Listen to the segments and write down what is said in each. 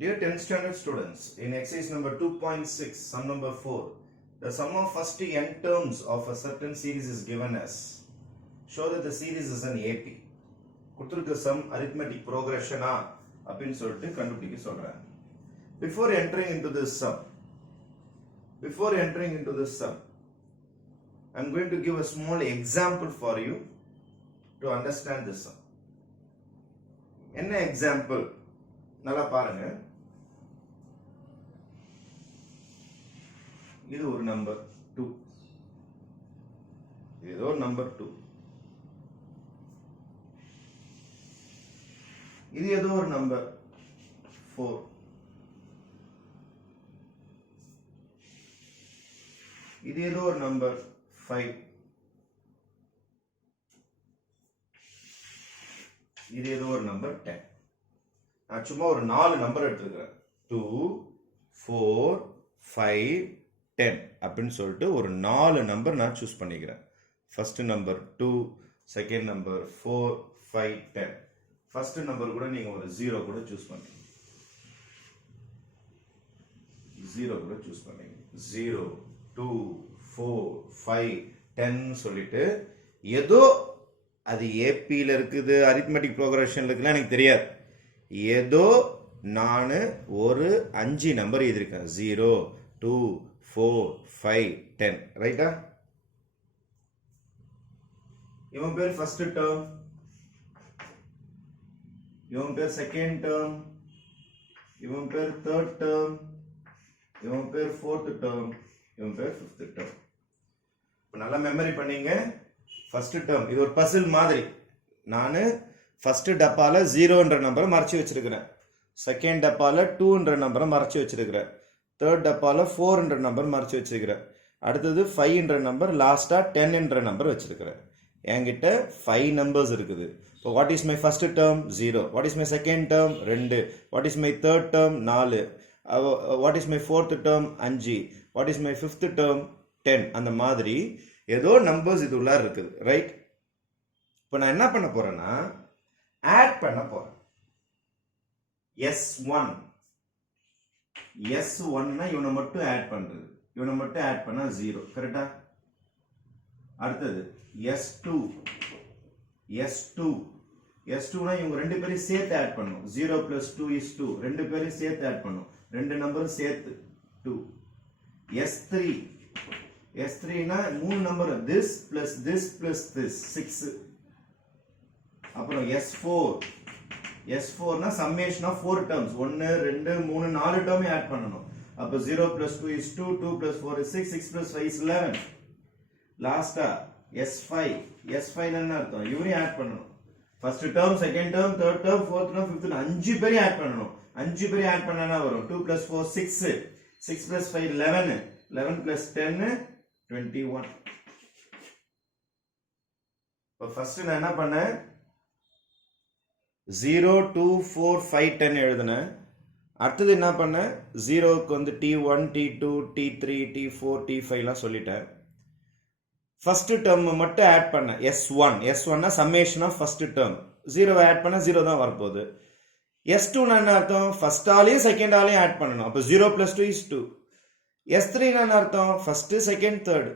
Dear 10th standard students, in exercise number 2.6, sum number 4, the sum of first n terms of a certain series is given as. Show that the series is an AP. கொடுத்திருக்க sum arithmetic progression அப்படின்னு சொல்லிட்டு கண்டுபிடிக்க சொல்றாங்க. Before entering into this sum, I'm going to give a small example for you to understand this sum. என்ன example? நல்லா பாருங்க. இது ஒரு நம்பர் 2. ஏதோ நம்பர் 2. இது ஏதோ ஒரு நம்பர் 4. இது ஏதோ ஒரு நம்பர் 5. இது ஏதோ ஒரு நம்பர் 10. நான் சும்மா ஒரு 4 நம்பர் எடுத்துக்கிறேன். 2, 4, 5, 10 அப்படின்னு சொல்லிட்டு ஒரு 4 நம்பர் நான் சூஸ் பண்ணிக்கிறேன். First number 2, second number 4, 5, 10. First number கூட நீங்க ஒரு 0 கூட சூஸ் பண்ணீங்க. 0 கூட சூஸ் பண்ணீங்க. 0, 2, 4, 5, 10 சொல்லிட்டு ஏதோ அது ஏபியில் இருக்குது, அரித்மெட்டிக் ப்ரோக்ரஷன்ல இருக்குன்னா எனக்கு தெரியாது. ஏதோ நான் ஒரு 5 நம்பர் எழுதியிருக்கேன். 0, 2, 4, 5, 10. ரைட்டா? இவன் பேர் ஃபர்ஸ்ட் டேர்ம், இவன் பேர் செகண்ட் டேர்ம், இவன் பேர் தேர்ட் டேர்ம், இவன் பேர் ஃபோர்த் டேர்ம், இவன் பேர் ஃபிஃப்த் டேர்ம். நல்லா மெமரி பண்ணீங்க. ஃபர்ஸ்ட் டேர்ம் இது ஒரு பசில் மாதிரி. நான் ஃபர்ஸ்ட் டப்பால 0ன்ற நம்பரை மறைச்சு வச்சிருக்கிறேன். செகண்ட் டப்பால 2ன்ற நம்பரை மறைச்சு வச்சிருக்கிறேன். தேர்ட் டப்பால 4ன்ற நம்பர் மறைச்சு வச்சிருக்கிறேன். அடுத்தது 5ன்ற நம்பர், லாஸ்டா 10ன்ற நம்பர் வச்சிருக்கிறேன். என்கிட்ட 5 நம்பர்ஸ் இருக்குது. இப்போ what is my first term? 0. What is my second term? 2. What is my third term? 4. What is my fourth term? 5. What is my fifth term? 10. அந்த மாதிரி ஏதோ நம்பர்ஸ் இது உள்ளார இருக்குது. ரைட்? இப்போ நான் என்ன பண்ண போறேன்னா ஆட் பண்ண போறேன். S1 னா இவனை மட்டும் ஆட் பண்றது. இவனை மட்டும் ஆட் பண்ணா 0. கரெக்டா? அடுத்தது S2 னா இவங்க ரெண்டு பேரையும் சேர்த்து ஆட் பண்ணும். 0 plus 2 is 2. ரெண்டு பேரையும் சேர்த்து ஆட் பண்ணும். ரெண்டு நம்பரும் சேர்த்து 2. S3 னா மூணு number, this plus this plus this 6. அப்புறம் S4 னா summation of 4 terms. 1 2 3 4 term add பண்ணனும். அப்ப 0 plus 2 is 2, 2 plus 4 is 6, 6 plus 5 is 11. லாஸ்டா S5 என்ன அர்த்தம்? இவரையும் ஆட் பண்ணனும். First term, second term, third term, fourth term, fifth term 5 பேரையும் ஆட் பண்ணனும். 5 பேரையும் ஆட் பண்ணனா வரும் 2 plus 4 6, 6 plus 5 11, 11 plus 10 21. இப்ப ஃபர்ஸ்ட் நான் என்ன பண்ணேன்? 0, 2, 4, 5, 10 எழுதுனேன். அடுத்தது என்ன பண்ணேன்? 0க்கு வந்து T1, T2, T3, T4, T5 எல்லாம் சொல்லிட்டேன். ஃபர்ஸ்ட் டேர்ம் மட்டும் ஆட் பண்ணேன். S1 னா summation of first term. 0 add பண்ணா 0 தான் வரப்போகுது. S2 னா என்ன அர்த்தம்? ஃபர்ஸ்ட் ஆளையும் செகண்ட் ஆளையும் ஆட் பண்ணணும். அப்ப 0 plus 2 is 2. S3 னா என்ன அர்த்தம்? First, second, third.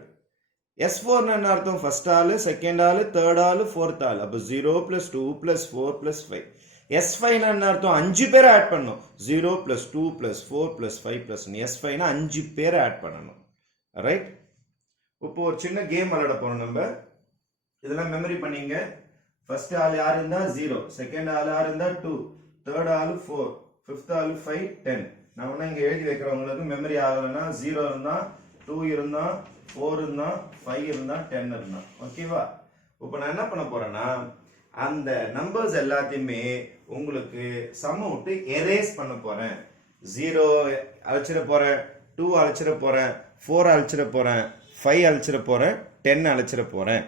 S4 னா என்ன அர்த்தம்? ஃபர்ஸ்ட் ஆளு, செகண்ட் ஆளு, தேர்ட் ஆளு, ஃபோர்த் ஆளு. அப்ப 0 plus 2 plus 4 plus 5. S5 னா என்ன அர்த்தம்? 5 பேரை ஆட் பண்ணணும். 0 plus 2 plus 4 plus 5 plus S5 னா 5 பேரை ஆட் பண்ணணும். ரைட்? இப்போ ஒரு சின்ன கேம் விளையாட போறோம் நம்ம. இதெல்லாம் மெமரி பண்ணீங்க. ஃபர்ஸ்ட் ஆள் யார் இருந்தா 0, செகண்ட் ஆள் யார் இருந்தா 2, தேர்ட் ஆளு 4, ஃபிஃப்த் ஆளு 5, 10. நான் வேணா இங்க எழுதி வைக்கிறவங்களுக்கு மெமரி ஆகலன்னா 0 இருந்தா, 2 இருந்தா, 4 இருந்தா, 5 இருந்தா, 10 இருந்தா. ஓகேவா? இப்போ நான் என்ன பண்ண போறேன்னா அந்த நம்பர்ஸ் எல்லாத்தையுமே உங்களுக்கு சம் விட்டு எரேஸ் பண்ண போறேன். 0 அழிச்சிட போறேன், 2 அழிச்சிட போறேன், 4 அழிச்சிட போறேன், 5 அழிச்சிட போறேன், 10 அழிச்சிட போறேன்.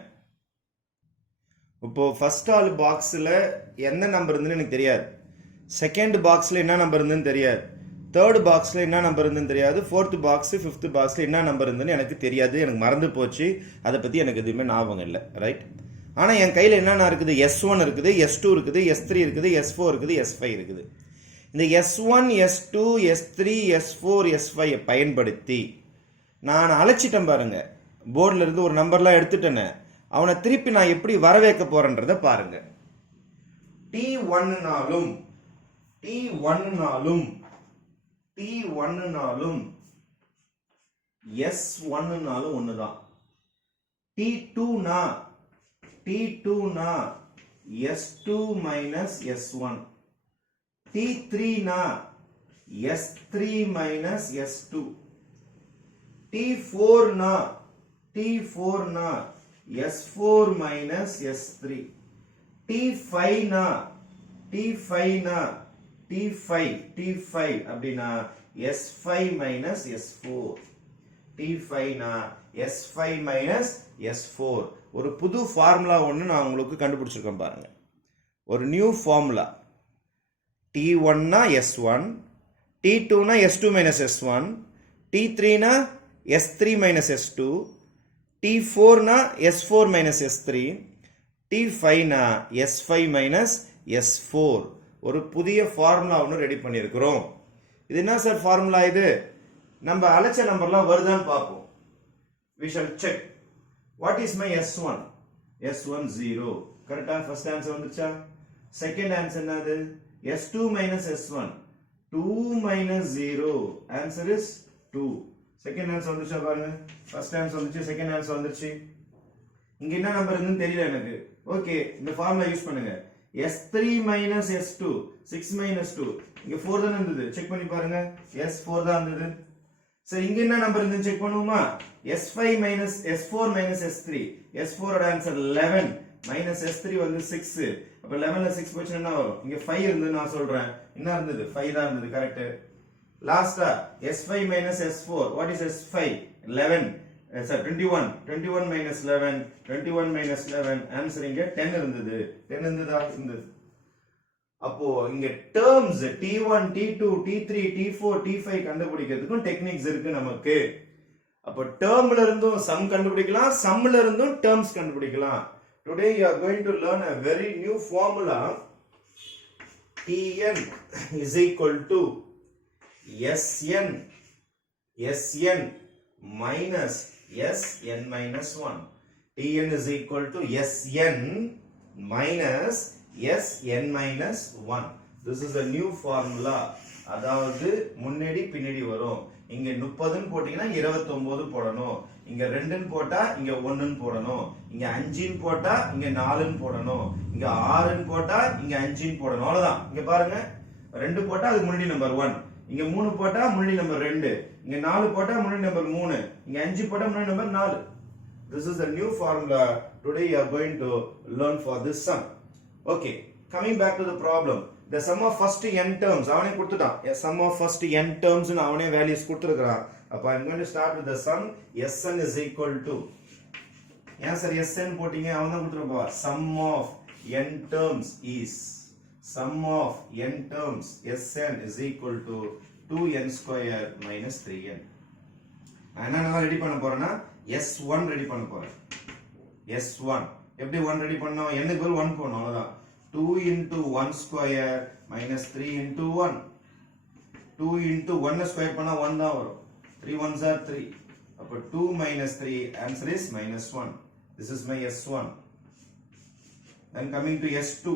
இப்போ ஃபர்ஸ்ட் ஆல் பாக்ஸ்ல என்ன நம்பர் இருந்துன்னு எனக்கு தெரியாது. செகண்ட் பாக்ஸ்ல என்ன நம்பர் இருந்துன்னு தெரியாது. தேர்ட் பாக்ஸ்ல என்ன நம்பர் இருந்துன்னு தெரியாது. ஃபோர்த் பாக்ஸ், ஃபிஃப்த் பாக்ஸ்ல என்ன நம்பர் இருந்துன்னு எனக்கு தெரியாது. எனக்கு மறந்து போச்சு. அதை பத்தி எனக்கு எதுவுமே ஞாபகம் இல்லை. ரைட்? ஆனா என் கையில என்னென்ன இருக்குது? S1 இருக்குது, S2 இருக்குது, S3 இருக்குது, S4 இருக்குது, S5 இருக்குது. இந்த S1 S2 S3 S4 S5 பயன்படுத்தி நான் அழைச்சிட்டேன் பாருங்க, போர்டில் இருந்து ஒரு நம்பர்லாம் எடுத்துட்டேன்னு, அவனை திருப்பி நான் எப்படி வரவேற்க போறேன்றதை பாருங்க. T1னாலும் S1னாலும் ஒண்ணுதான். T2னா S2 minus S1. T3னா S3 minus S2. T4னா S4 minus S3. T5னா T5 அப்படின்னா S5 minus S4. T5னா S5 minus S4. ஒரு புது ஃபார்முலா ஒன்று நான் உங்களுக்கு கண்டுபிடிச்சிருக்கேன் பாருங்க. ஒரு நியூ ஃபார்முலா. T1னா S1, T2னா S2 minus S1, T3னா S3 minus S2, T4னா S4 minus S3, T5னா S5 minus S4. ஒரு புதிய ஃபார்முலா ஒன்று ரெடி பண்ணியிருக்கிறோம். இது என்ன சார் ஃபார்முலா? இது நம்ம அழைச்ச நம்பர்லாம் வருதான்னு பார்ப்போம். We shall check. What is my S1? S1 0. கரெக்டா? ஃபர்ஸ்ட் ஆன்சர் வந்துச்சா? செகண்ட் ஆன்சர் என்னது? S2 minus S1. 2 minus 0. Answer is 2. Second answer வந்துச்சா பாருங்க. ஃபர்ஸ்ட் ஆன்சர் வந்துச்சு, செகண்ட் ஆன்சர் வந்துச்சு. இங்க என்ன நம்பர் இருக்குன்னு தெரியல எனக்கு. ஓகே, இந்த ஃபார்முலா யூஸ் பண்ணுங்க. S3 minus S2, 6 minus 2. இங்க 4 தான இருந்தது. செக் பண்ணி பாருங்க. S4 தான் இருந்தது. சரி, இங்க என்ன நம்பர் இருந்துன்னு செக் பண்ணுவோமா? S5 minus S4 minus S3. S4 ஓட ஆன்சர் 11 minus S3 வந்து 6. அப்ப 11ல 6 போச்சுன்னா என்ன வரும்? இங்க 5 இருந்தது நான் சொல்றேன். என்ன இருந்தது? 5 தான் இருந்தது. கரெக்ட். லாஸ்டா S5 minus S4. What is S5? 11. Sorry, 21. 21 minus 11. 21 minus 11. Answer இங்க 10 இருந்தது. 10 இருந்ததா? இருந்தது. அப்போ இங்க terms T1, T2, T3, T4, T5 கண்டுபிடிக்கிறதுக்கும் techniques இருக்கு நமக்கு. அப்போ டேர்ம்ல இருந்தும் சம் கண்டுபிடிக்கலாம், சம்ல இருந்தும் டேர்ம்ஸ் கண்டுபிடிக்கலாம். Today you are going to learn a very new formula. Tn is equal to Sn minus Sn minus 1. Tn is equal to Sn minus Sn minus 1. This is a new formula. அதாவது முன்னாடி பின்னாடி வரும். இங்க 30 போட்டீங்கன்னா 29 போடணும். இங்க 2 போட்டா இங்க 1 போடணும். இங்க 5 போட்டா இங்க 4 போடணும். இங்க 6 போட்டா இங்க 5 போடணும். அவ்வளவுதான். இங்க பாருங்க, 2 போட்டா அது முன்னாடி நம்பர் 1. இங்க 3 போட்டா முன்னாடி நம்பர் 2. இங்க 4 போட்டா முன்னாடி நம்பர் 3. இங்க 5 போட்டா முன்னாடி number 4. This is a new formula. Today you are going to learn for this sum. Okay, coming back to the problem. The sum of first n terms அவனே கொடுத்துட்டான். Sum of first n terms னு அவனே values கொடுத்திருக்கான். அப்ப I'm going to start with the sum. Sn is equal to, ஏன் sir Sn போட்டீங்க? அவன் தான் கொடுத்துருப்பா. Sum of n terms is Sn is equal to 2n square minus 3n. நான் என்ன ready பண்ண போறேன்னா S1 ரெடி பண்ண போறேன். S1 எப்படி 1 ரெடி பண்ணோம்? n க்கு 1 போடணும். அவ்வளவுதான். 2 into 1 square minus 3 into 1. 2 into 1 square பண்ணா 1 தான் வரும். 3 ones are 3. அப்ப 2 minus 3, answer is minus 1. This is my S1. Then coming to S2.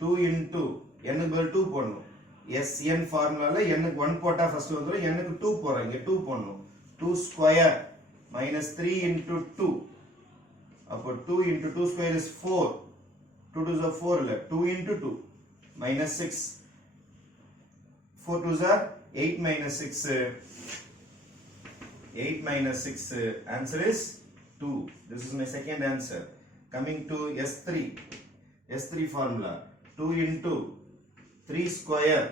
2 into n க்கு 2 போடணும். Sn ஃபார்முலால n க்கு 1 போட்டா ஃபர்ஸ்ட் வந்துரும். n க்கு 2 போறேன். இங்க 2 போடணும். 2 square minus 3 into 2. அப்போ 2 into 2 square is 4. 2 2s are 4 இல்ல. 2 into 2 minus 6. 4 2s are 8 minus 6. 8 minus 6. Answer is 2. This is my second answer. Coming to S3. S3 formula. 2 into 3 square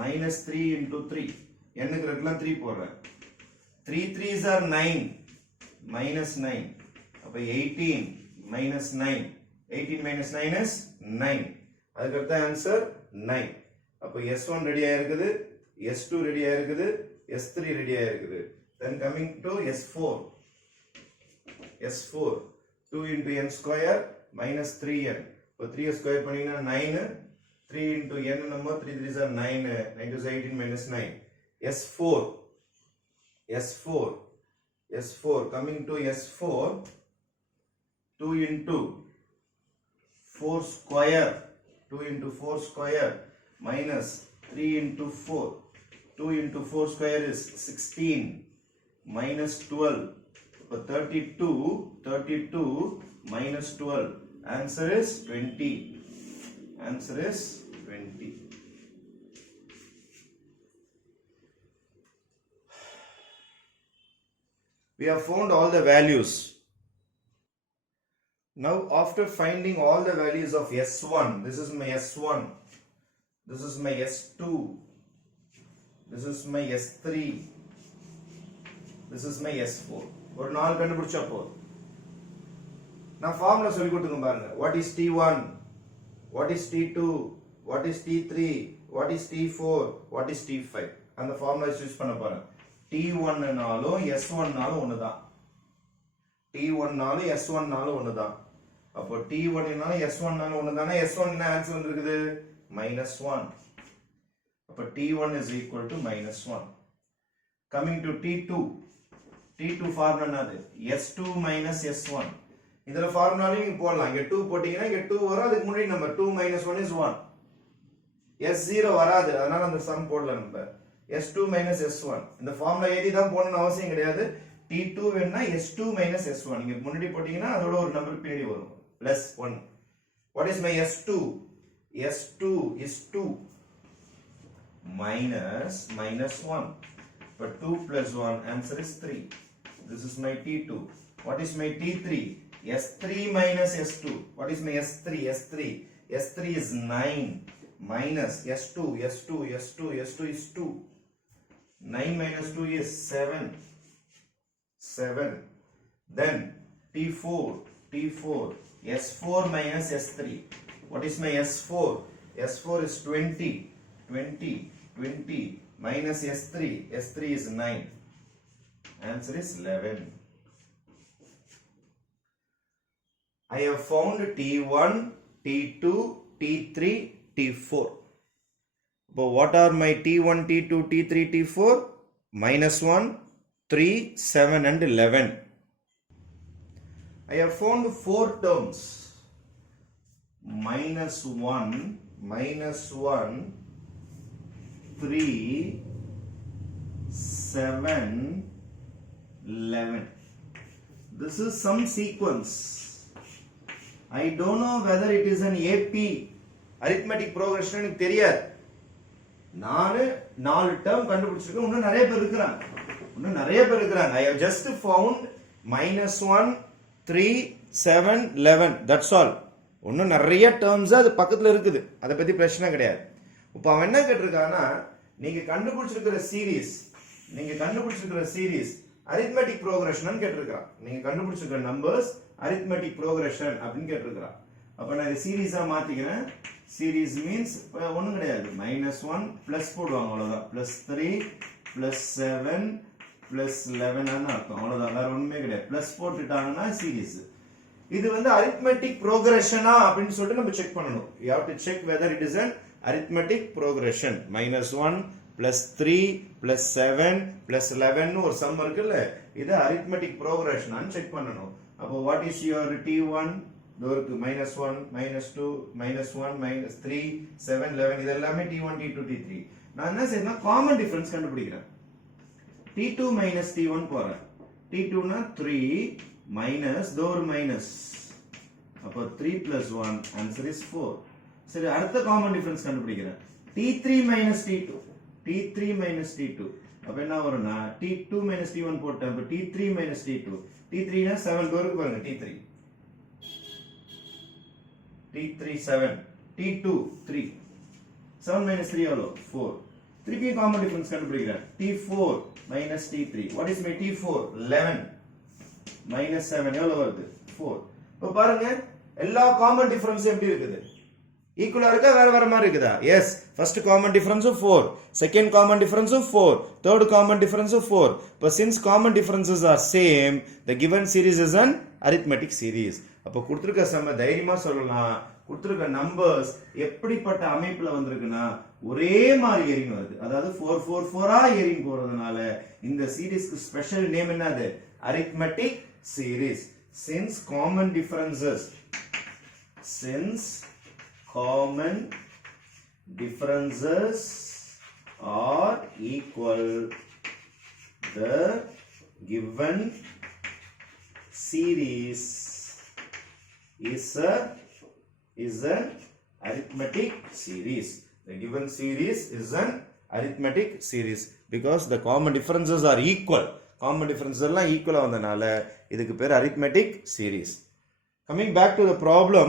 minus 3 into 3. n க்கு ரெண்டுலாம் 3 போடுறேன். 3 3s are 9 minus 9. அப்ப 18 minus 9. 18 minus 9 is 9. அதுக்கு அடுத்த answer 9. அப்ப S1 ரெடியா இருக்குது, S2 ரெடியா இருக்குது, S3 ரெடியா இருக்குது. Then coming to S4. 2 into n square minus 3n. இப்போ 3 ஸ்கொயர் பண்ணீங்கன்னா 9, 3 into n number 3 3s are 9, 9 to 18 minus 9. S4, S4, S4, coming to S4, 2 into 4 square, 2 into 4 square minus 3 into 4. 2 into 4 square is 16 minus 12. 32 minus 12. Answer is 20. Answer is 20. We have found all the values. Now after finding all the values of S1, this is my S1, this is my S2, this is my S3, this is my S4. ஒரு நாலு கண்டுபிடிச்சா போதும். நான் formula சொல்லி கொடுத்துங்க பாருங்க. What is T1? What is T2? What is T3? What is T4? What is T5? அந்த formula use பண்ண பாருங்க. T1 நாலும் S1 நாலும் ஒண்ணுதான். T1 நாலும் S1 நாலும் ஒண்ணுதான். அப்போ T1 நாலும் S1 நாலும் ஒண்ணுதானே. S1 என்ன ஆன்சர் வந்திருக்குது? -1. அப்போ T1 is equal to -1. Coming to T2. T2 formula என்னது? S2 minus S1. இதோட ஃபார்முலால நீங்க போடலாம். இங்க 2 போட்டீங்கன்னா இங்க 2 வரும். அதுக்கு முன்னாடி நம்பர் 2 minus 1 is 1. S0 வராது. அதனால அந்த சம் போடல நம்ம. S2 minus S1. இந்த ஃபார்முலா எழுதி தான் போடணும்னு அவசியம் கிடையாது. T2 வேணா S2 minus S1. நீங்க முன்னாடி போட்டீங்கன்னா அதோட ஒரு நம்பர் பின்னாடி வரும். +1. What is my S2? S2 is 2 minus -1. But 2 plus 1, answer is 3. This is my T2. What is my T3? S3 minus S2. What is my S3? S3 is 9 minus S2 is 2. 9 minus 2 is 7. Then T4, S4 minus S3. What is my S4? S4 is 20 minus S3 is 9. Answer is 11. I have found T1, T2, T3, T4. But what are my T1, T2, T3, T4? -1, 3, 7 and 11. I have found 4 terms. -1, 3, 7, 11. This is some sequence. I don't know whether it is an AP arithmetic progression எனக்கு தெரியாது. நான் 4 term கண்டுபிடிச்சிருக்கேன். இன்னும் நிறைய பேர் இருக்கிறாங்க. I have just found -1, 3, 7, 11. That's all. இன்னும் நிறைய terms அது பக்கத்துல இருக்குது. அதை பத்தி பிரச்சனை கிடையாது. இப்போ அவன் என்ன கேட்டிருக்கானா, நீங்க கண்டுபிடிச்சிருக்கிற சீரிஸ் arithmetic progression கேட்டிருக்கான். நீங்க கண்டுபிடிச்சிருக்கிற நம்பர்ஸ் arithmetic progression அப்படின்னு கேட்டிருக்கான். அப்ப நான் இதை சீரீஸா மாத்திக்கிறேன். சீரீஸ் மீன்ஸ் ஒண்ணும் கிடையாது. -1 பிளஸ் போடுவாங்க, அவ்வளவுதான். +3 +7 +11 அர்த்தம், அவ்வளவுதான். வேற ஒண்ணுமே கிடையாது. பிளஸ் போட்டுட்டாங்கன்னா சீரீஸ். இது வந்து arithmetic progression அப்படின்னு சொல்லிட்டு நம்ம செக் பண்ணணும். You have to check whether it is an arithmetic progression. -1 +3 +7 +11 ஒரு சம் இருக்குல்ல, இது arithmetic progression செக் பண்ணணும். அப்போ what is your T1? இதற்கு -1 -2 -1 -3 7 11 இது எல்லாமே T1 T2 T3. நான் என்ன செய்யணும், காமன் டிஃபரன்ஸ் கண்டுபிடிக்கிறேன். T2 minus T1 போறேன். T2 னா 3 minus door minus, அப்போ 3 plus 1 answer is 4. சரி, அடுத்த காமன் டிஃபரன்ஸ் கண்டுபிடிக்கிறேன். T3 minus T2 அப்ப என்ன வரும்னா T2 minus T1 போட்டேன். அப்ப T3 minus T2 T3 னா 7 டோருக்கு பாருங்க. T3 7 T2 3 7 minus 3 எவ்வளவு 4. திருப்பி காமன் டிஃபரன்ஸ் கண்டுபிடிக்கிறேன். T4 minus T3. What is my T4? 11 minus 7 எவ்வளவு வருது 4. இப்ப பாருங்க எல்லா காமன் டிஃபரன்ஸ் எப்படி இருக்குது, ஈக்குவலா இருக்கா, வேற மாதிரி இருக்குதா? Yes. First common difference 4, second common difference 4, third common difference 4. இப்போ since common differences are same, the given series is an arithmetic series. அப்போ கொடுத்திருக்க சம தைரியமா சொல்லலாம் கொடுத்துருக்க நம்பர்ஸ் எப்படிப்பட்ட அமைப்புல வந்திருக்குன்னா ஒரே மாதிரி ஏறிங் வருது. அதாவது 4 4 4 ஏறிங் போறதுனால இந்த சீரீஸ்க்கு ஸ்பெஷல் நேம் என்னது? arithmetic series. Since common differences are equal, the given series is an arithmetic series. The given series is an arithmetic series because the common differences are equal. Common differences எல்லாம் ஈக்குவலா வந்தனால இதுக்கு பேர் arithmetic series. Coming back to the problem,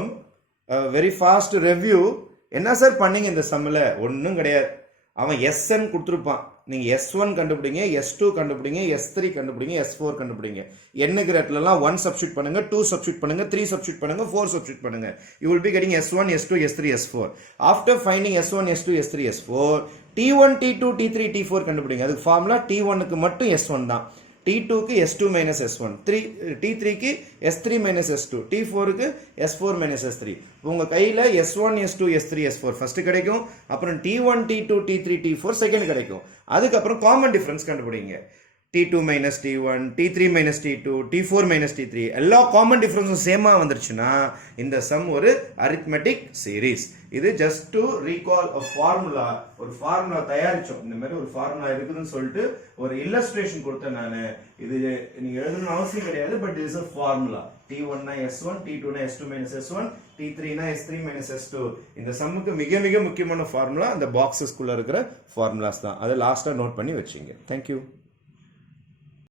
very fast review. என்ன sir பண்ணீங்க இந்த சம்மில்? ஒன்றும் கிடையாது. அவன் SN கொடுத்துருப்பான். நீங்கள் S1 கண்டுபிடிங்க, S2 கண்டுபிடிங்க, S3 கண்டுபிடிங்க, S4 கண்டுபிடிங்க. என்னங்கிற இடத்துலலாம் 1 சப்ஸ்டியூட் பண்ணுங்க, 2 சப்ஸ்டியூட் பண்ணுங்க, 3 சப்ஸ்டியூட் பண்ணுங்க, 4 சப்ஸ்டியூட் பண்ணுங்க. You will be getting S1, S2, S3, S4. After finding S1, S2, S3, S4, T1, T2, T3, T4 கண்டுபிடிங்க. அதுக்கு ஃபார்முலா T1க்கு மட்டும் S1 தான், T2க்கு S2 minus S1, T3க்கு S3 minus S2, T4க்கு S4 minus S3. உங்க கையில S1, S2, S3, S4 first கிடைக்கும். அப்புறம் T1, T2, T3, T4 second கிடைக்கும். அதுக்கப்புறம் காமன் டிஃபரன்ஸ் கண்டுபிடிங்க. T2 minus T1, T3 minus T2, T4 minus T3 எல்லா common டிஃபரன்ஸும் சேமா வந்துருச்சுன்னா இந்த சம் ஒரு arithmetic series. இது just to recall a formula. ஒரு ஃபார்முலா தயாரிச்சோம். இந்த மாதிரி ஒரு ஃபார்முலா இருக்குதுன்னு சொல்லிட்டு ஒரு இல்லஸ்ட்ரேஷன் கொடுத்தேன் நான். இது நீங்க எழுதணும்னு அவசியம் கிடையாது, but is a formula. T1 னா S1, T2 னா S2 minus S1, T3 னா S3 minus S2. இந்த சம்முக்கு மிக மிக முக்கியமான ஃபார்முலா அந்த பாக்ஸஸ்க்குள்ள இருக்கிற ஃபார்முலாஸ் தான். அதை லாஸ்டா நோட் பண்ணி வச்சுங்க. Thank you.